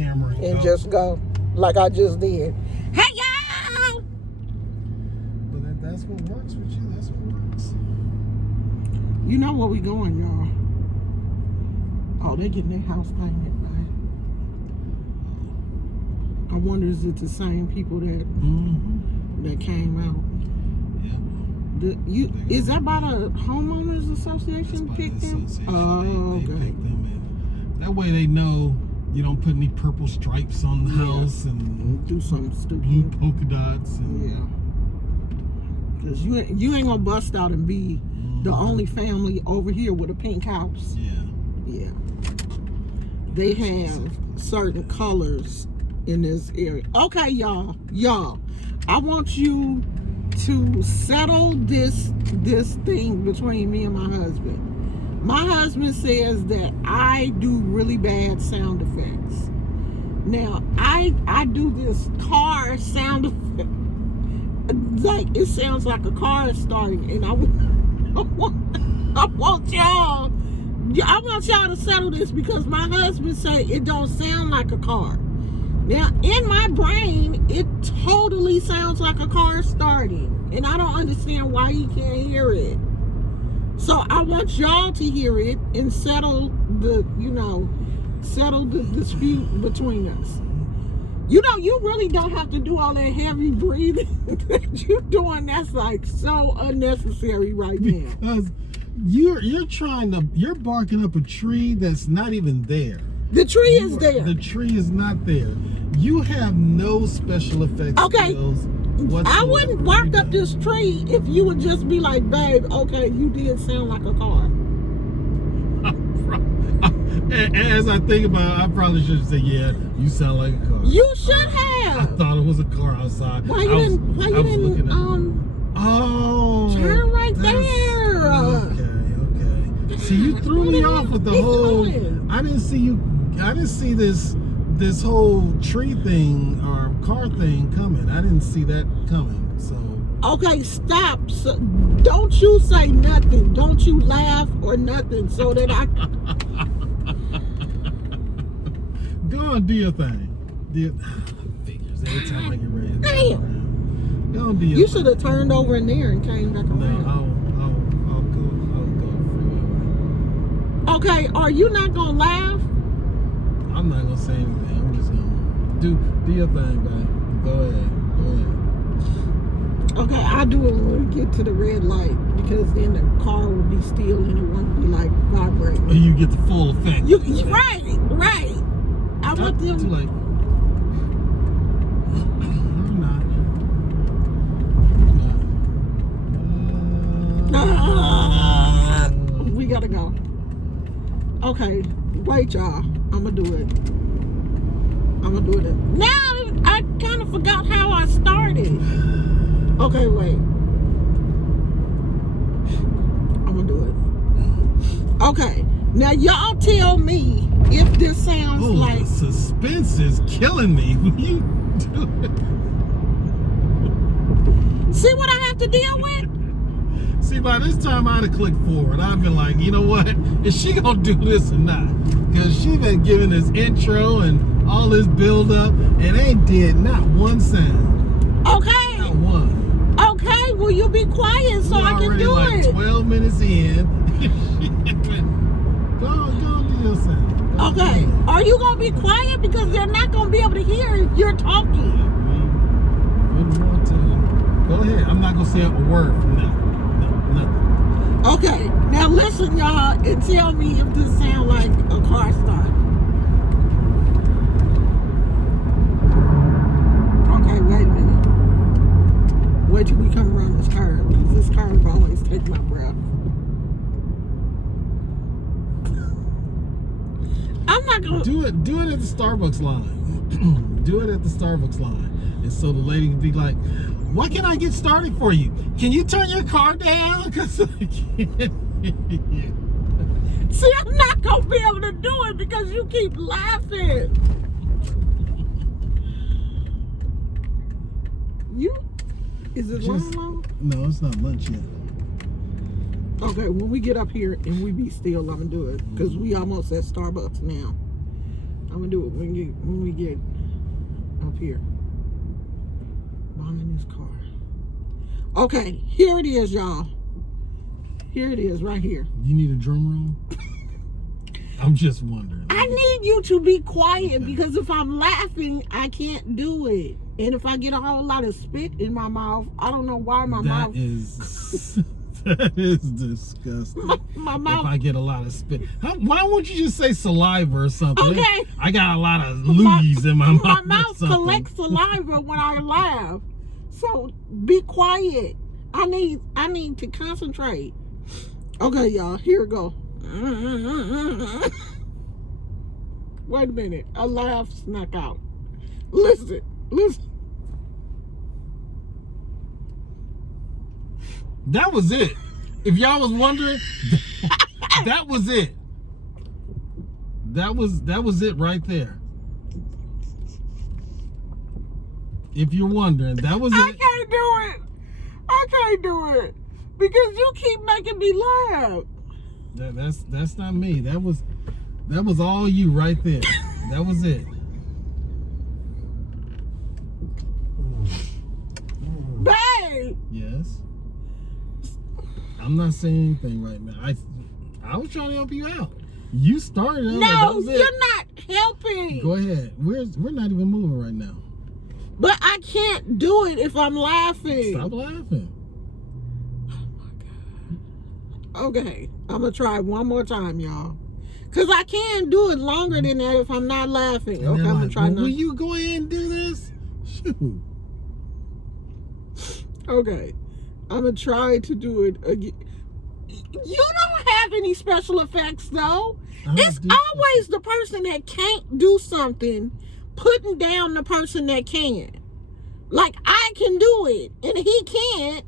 camera and just go like I just did. Hey y'all! But that's what works with you. That's what works. You know where we going, y'all? Oh, they getting their house painted, right? I wonder is it the same people that that came out? Is that by the homeowners association picked them? Oh, okay. They picked them, and that way they know you don't put any purple stripes on the house and do something stupid. Blue polka dots. And because you ain't gonna bust out and be the only family over here with a pink house. Yeah. They have certain colors in this area. Okay, y'all. I want you to settle this thing between me and my husband. My husband says that I do really bad sound effects. Now I do this car sound effect, like it sounds like a car is starting, and I want y'all to settle this because my husband say it don't sound like a car. Now, in my brain, it totally sounds like a car starting. And I don't understand why he can't hear it. So I want y'all to hear it and settle the dispute between us. You really don't have to do all that heavy breathing that you're doing. That's like so unnecessary right now. Because you're barking up a tree that's not even there. The tree is there. The tree is not there. You have no special effects skills whatsoever. I wouldn't bark up this tree if you would just be like, babe, okay, you did sound like a car. As I think about it, I probably should say, yeah, you sound like a car. You should have. I thought it was a car outside. Why you didn't turn right there? Okay. See, you threw me off with the whole. I didn't see this whole tree thing or car thing coming. I didn't see that coming. So okay, stop. So, don't you say nothing. Don't you laugh or nothing so that I go on, do your thing. Figures every time I get ready. Damn. Go on, do your You thing. should have turned over in there and came back around. No, I'll go freeway. Okay, are you not gonna laugh? I'm not gonna say anything. I'm just gonna do your thing, babe. Go ahead. Okay, I do it when we get to the red light because then the car will be still and it won't be like vibrating. You get the full effect. Right. I want them. Too late. I'm not. We gotta go. Okay, wait, y'all. I'm gonna do it. Now I kind of forgot how I started. Okay, wait. I'm gonna do it. Okay, now y'all tell me if this sounds like. The suspense is killing me when you do it. See what I have to deal with? See, by this time I'd have clicked forward. I'd been like, you know what? Is she gonna do this or not? Because she been giving this intro and all this build up and ain't did not one sound. Okay. Not one. Okay, will you be quiet so I can do like it? 12 minutes in. Go do your sound. Okay. Are you gonna be quiet because they're not gonna be able to hear if you're talking? Wouldn't want to. Go ahead. I'm not gonna say a word from now. Nothing. Okay, now listen, y'all, and tell me if this sounds like a car start. Okay, wait a minute. Wait till we come around this curve, because this curve always takes my breath. I'm not gonna do it at the Starbucks line. Do it at the Starbucks line, and so the lady can be like, "What can I get started for you? Can you turn your car down? Because I can't." See, I'm not gonna be able to do it because you keep laughing. Is it lunch long? No, it's not lunch yet. Okay, when we get up here and we be still, I'm gonna do it because we almost at Starbucks now. I'm gonna do it when we get up here. Behind this car. Okay, here it is, y'all. Here it is, right here. You need a drum roll? I'm just wondering. I need you to be quiet because if I'm laughing, I can't do it. And if I get a whole lot of spit in my mouth, I don't know why my mouth. That is disgusting. My mouth. If I get a lot of spit, why won't you just say saliva or something? Okay. I got a lot of loogies in my mouth. My mouth collects saliva when I laugh. So be quiet. I need to concentrate. Okay, y'all. Here we go. Wait a minute. A laugh snuck out. Listen. That was it. If y'all was wondering, that was it. That was it right there. If you're wondering, that was it. I can't do it because you keep making me laugh. That's not me. That was all you right there. That was it. Babe. Yes. I'm not saying anything right now. I was trying to help you out. You started. No, you're not helping. Go ahead. We're not even moving right now. But I can't do it if I'm laughing. Stop laughing. Oh my God. Okay, I'm gonna try one more time, y'all. Cause I can't do it longer than that if I'm not laughing. Okay, I'm gonna try now. Will you go ahead and do this? Shoot. Okay, I'm gonna try to do it again. You don't have any special effects though. It's always the person that can't do something putting down the person that can. Like I can do it and he can't,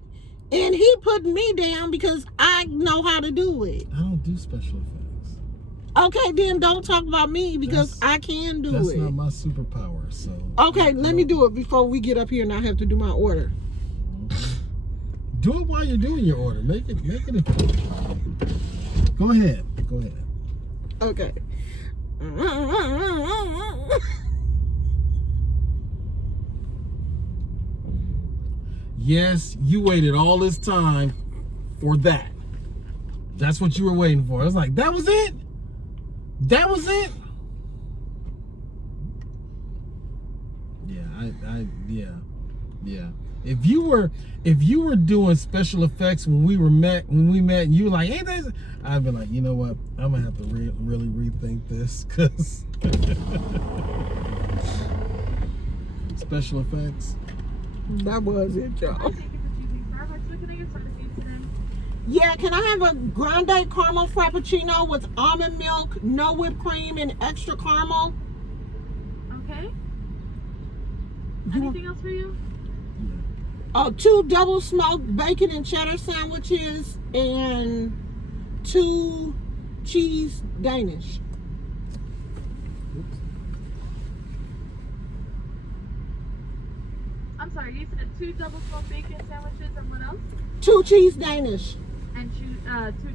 and he putting me down because I know how to do it. I don't do special effects. Okay, then don't talk about me because I can do it. That's not my superpower. So okay, let me do it before we get up here and I have to do my order. Do it while you're doing your order. Make it. Go ahead. Okay. Yes, you waited all this time for that. That's what you were waiting for. I was like, that was it? That was it? Yeah, yeah. If you were doing special effects when we met, and you were like, hey, I'd be like, you know what? I'm gonna have to really rethink this, cause special effects. That was it, y'all. Yeah, can I have a grande caramel frappuccino with almond milk, no whipped cream, and extra caramel? Okay. Anything else for you? Oh, 2 double smoked bacon and cheddar sandwiches and 2 cheese Danish. Oops. I'm sorry, you said 2 double smoked bacon sandwiches and what else? 2 cheese Danish. And 2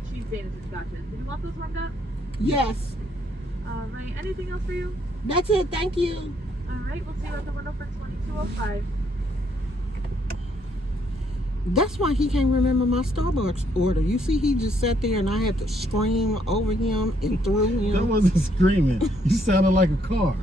cheese Danishes, gotcha. Do you want those warmed up? Yes. Alright, anything else for you? That's it, thank you. Alright, we'll see you at the window for 2205. That's why he can't remember my Starbucks order. You see, he just sat there and I had to scream over him and through him. That wasn't screaming. You sounded like a car.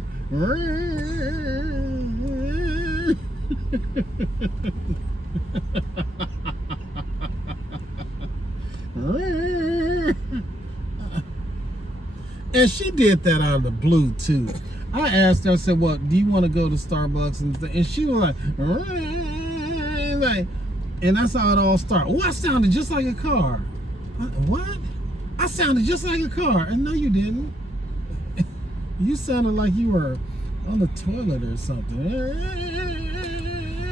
And she did that out of the blue too. I asked her, I said, well, do you want to go to Starbucks? And she was like, and that's how it all started. Oh, I sounded just like a car. What? I sounded just like a car. And no, you didn't. You sounded like you were on the toilet or something.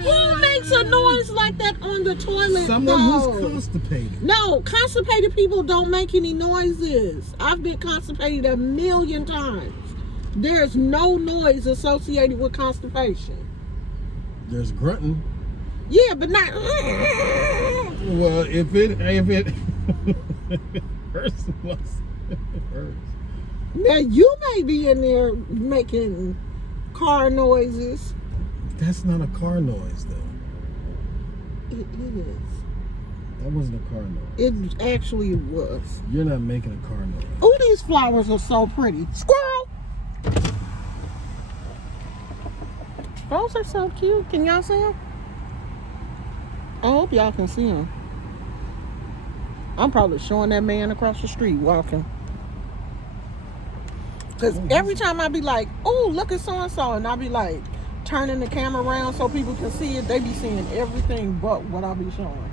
Who makes a noise like that on the toilet? Someone who's constipated. No, constipated people don't make any noises. I've been constipated 1,000,000 times. There's no noise associated with constipation. There's grunting. Yeah, but not. Well, if it hurts, it hurts. Now you may be in there making car noises. That's not a car noise, though. It is. That wasn't a car noise. It actually was. You're not making a car noise. Oh, these flowers are so pretty. Squirrel! Those are so cute. Can y'all see them? I hope y'all can see them. I'm probably showing that man across the street walking. Because every time I be like, oh, look at so-and-so, and I be like turning the camera around so people can see it, they be seeing everything but what I be showing.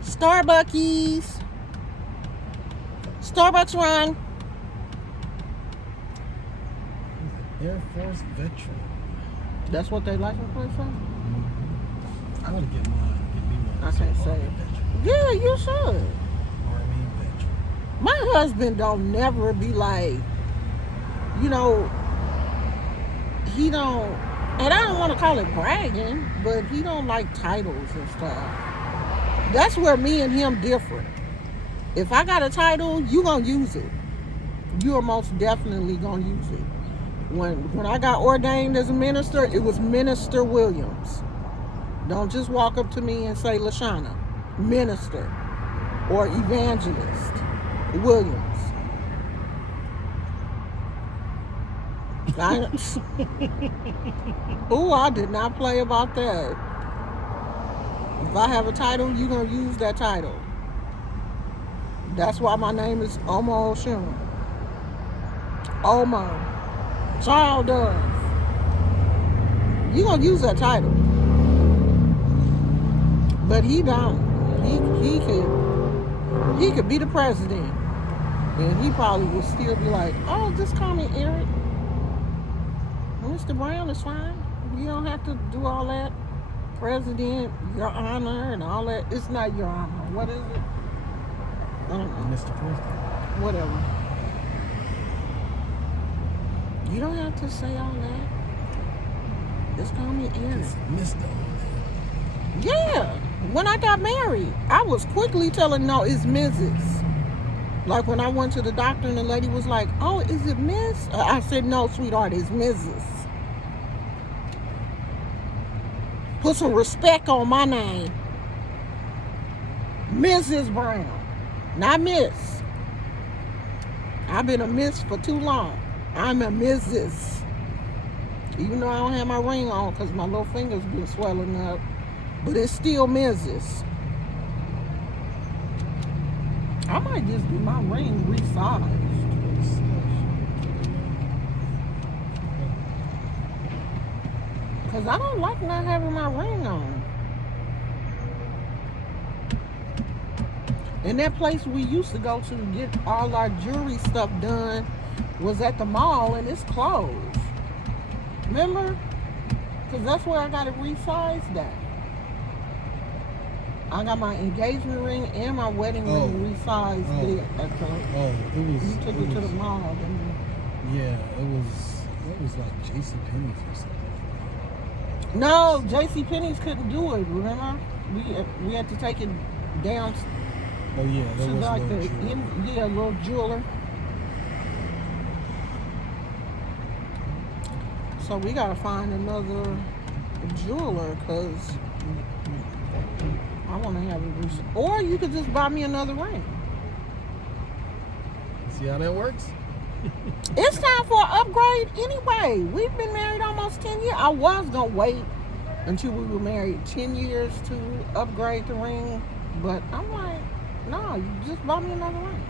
Starbuckies. Starbucks run. Air Force veteran. That's what they license plate say? I want to get mine. Get me one. I can't say it. Yeah, you should. Army veteran. My husband don't never be like, you know, he don't, and I don't want to call it bragging, but he don't like titles and stuff. That's where me and him differ. If I got a title, you gonna use it. You are most definitely gonna use it. When I got ordained as a minister, it was Minister Williams. Don't just walk up to me and say Lashana. Minister or Evangelist Williams. I did not play about that. If I have a title, you're going to use that title. That's why my name is Omo Oshun. Omo. Child of. You're going to use that title. But he don't. He could be the president. And he probably would still be like, oh, just call me Eric. Mr. Brown is fine. You don't have to do all that. President, Your Honor, and all that. It's not Your Honor. What is it? I don't know. Mr. President. Whatever. You don't have to say all that. Just call me Eric. It's Mr. Yeah. When I got married, I was quickly telling no, it's Mrs. Like when I went to the doctor and the lady was like, oh, is it Miss? I said, no, sweetheart, it's Mrs. Put some respect on my name. Mrs. Brown, not Miss. I've been a Miss for too long. I'm a Mrs. Even though I don't have my ring on because my little finger's been swelling up. But it's still Mrs. I might just get my ring resized. Because I don't like not having my ring on. And that place we used to go to get all our jewelry stuff done was at the mall and it's closed. Remember? Because that's where I got it resized at. I got my engagement ring and my wedding ring resized there. You took it to the mall, didn't you? Yeah, it was like JCPenney's or something. No, JCPenney's couldn't do it, remember? We had to take it down Oh yeah, that to was like a little jeweler. So we gotta find another jeweler because I want to have it. Or you could just buy me another ring. See how that works? It's time for an upgrade anyway. We've been married almost 10 years. I was going to wait until we were married 10 years to upgrade the ring. But I'm like, no, you just buy me another ring.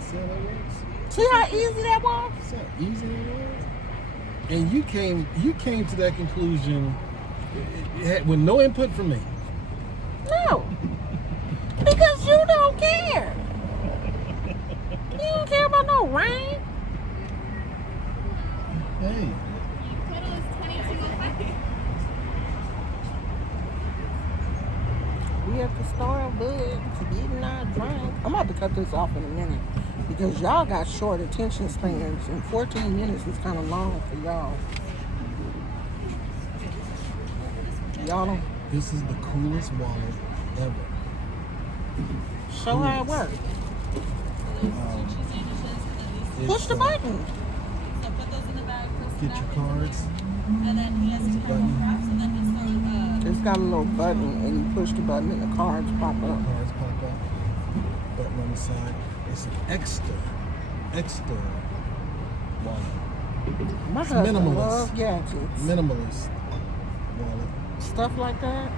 See how that works? See how easy that was? See how easy it was? And you came to that conclusion with no input from me. No. Because you don't care. You don't care about no ring. Hey. Total is 22.05. We at the store, bud, getting our drink. I'm about to cut this off in a minute because y'all got short attention spans and 14 minutes is kind of long for y'all. Y'all don't This is the coolest wallet ever. show how it works. Push the button. So put those in the bag, press the Get your napkins in cards. there, and then he has to turn the wraps, and then he'll throw It's got a little button, and you push the button, and the cards pop up. Cards pop up. Button on the side. It's an extra wallet. My It's husband minimalist. loves gadgets. Minimalist wallet. Stuff like that.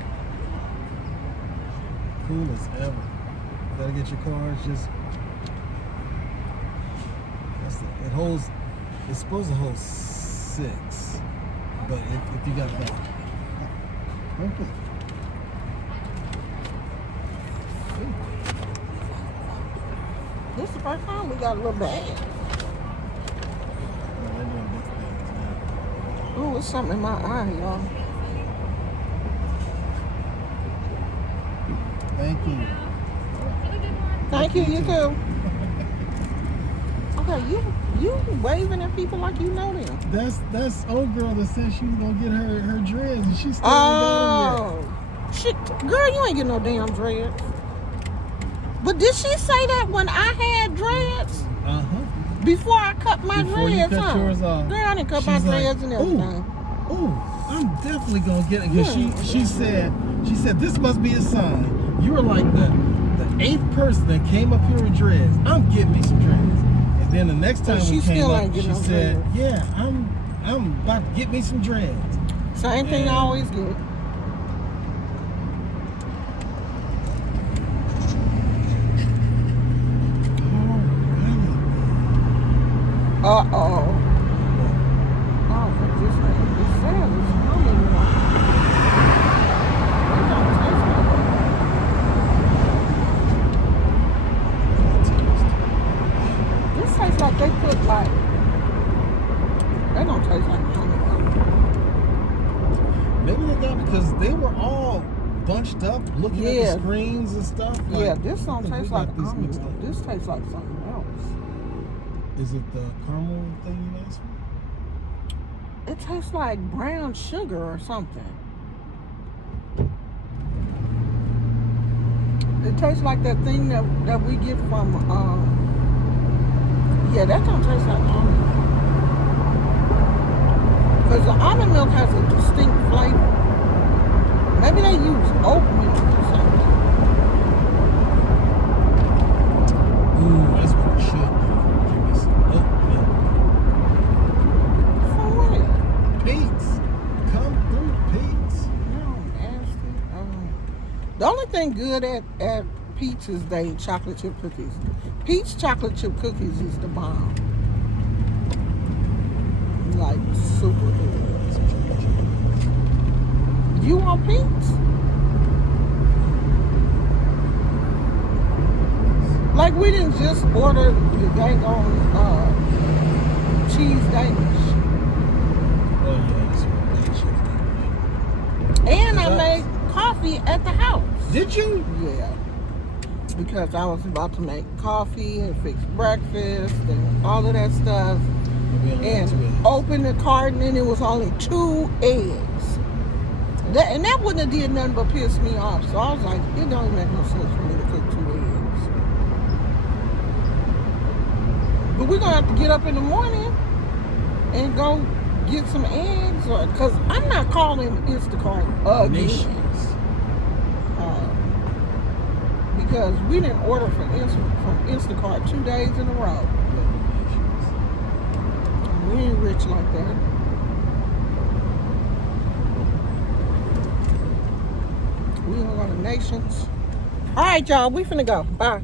Cool as ever. Gotta get your cards. Just it holds. It's supposed to hold 6, but if you got that. Okay. This is the first time we got a little bag. They're doing big things now. Ooh, it's something in my eye, y'all. Thank you. Thank you, you too. Okay, you waving at people like you know them. That's old girl that said she was gonna get her dreads and she still ain't got them Oh, shit, girl, you ain't get no damn dreads. But did she say that when I had dreads? yet. Uh-huh. Before I cut my Before you dreads, cut huh? yours off. Girl, I didn't cut my She's like, dreads and everything. Ooh, I'm definitely gonna get it. Cause she said this must be a sign. You were like the 8th person that came up here with dreads. I'm getting me some dreads. And then the next time She we came still up, ain't she getting no said, dreads. yeah, I'm about to get me some dreads. Same thing I And- always do. Uh-oh. Oh, but this thing, it says it's humming. It don't taste like that. This tastes like they put like, they don't taste like humming. Maybe they got because they were all bunched up looking at Yeah. the screens and stuff. Yeah, Like, this I don't think we taste got like these mixed almond. up. This tastes like something else. Is it the caramel thing you asked for? It tastes like brown sugar or something. It tastes like that thing that we get from, yeah, that don't taste like almond milk. Because the almond milk has a distinct flavor. Maybe they use oat milk or something. Ooh, that's what I should do. Give me some oat milk. For what? Pete's. Come through, Pete's. No, nasty. The only thing good at Pete's is they chocolate chip cookies. Pete's chocolate chip cookies is the bomb. Like super good. You want Pete's? Like we didn't just order the dang on cheese Danish. Oh, yeah, that's what And I made coffee at the house. Did you? Yeah. Because I was about to make coffee and fix breakfast and all of that stuff. And open the carton and it was only 2 eggs. That wouldn't have did nothing but piss me off. So I was like, it don't make no sense for me to cook 2 eggs. But we're going to have to get up in the morning and go get some eggs. Because I'm not calling Instacart again. Nations. Because we didn't order from Instacart 2 days in a row. We ain't rich like that. We don't go to Nations. All right, y'all. We finna go. Bye.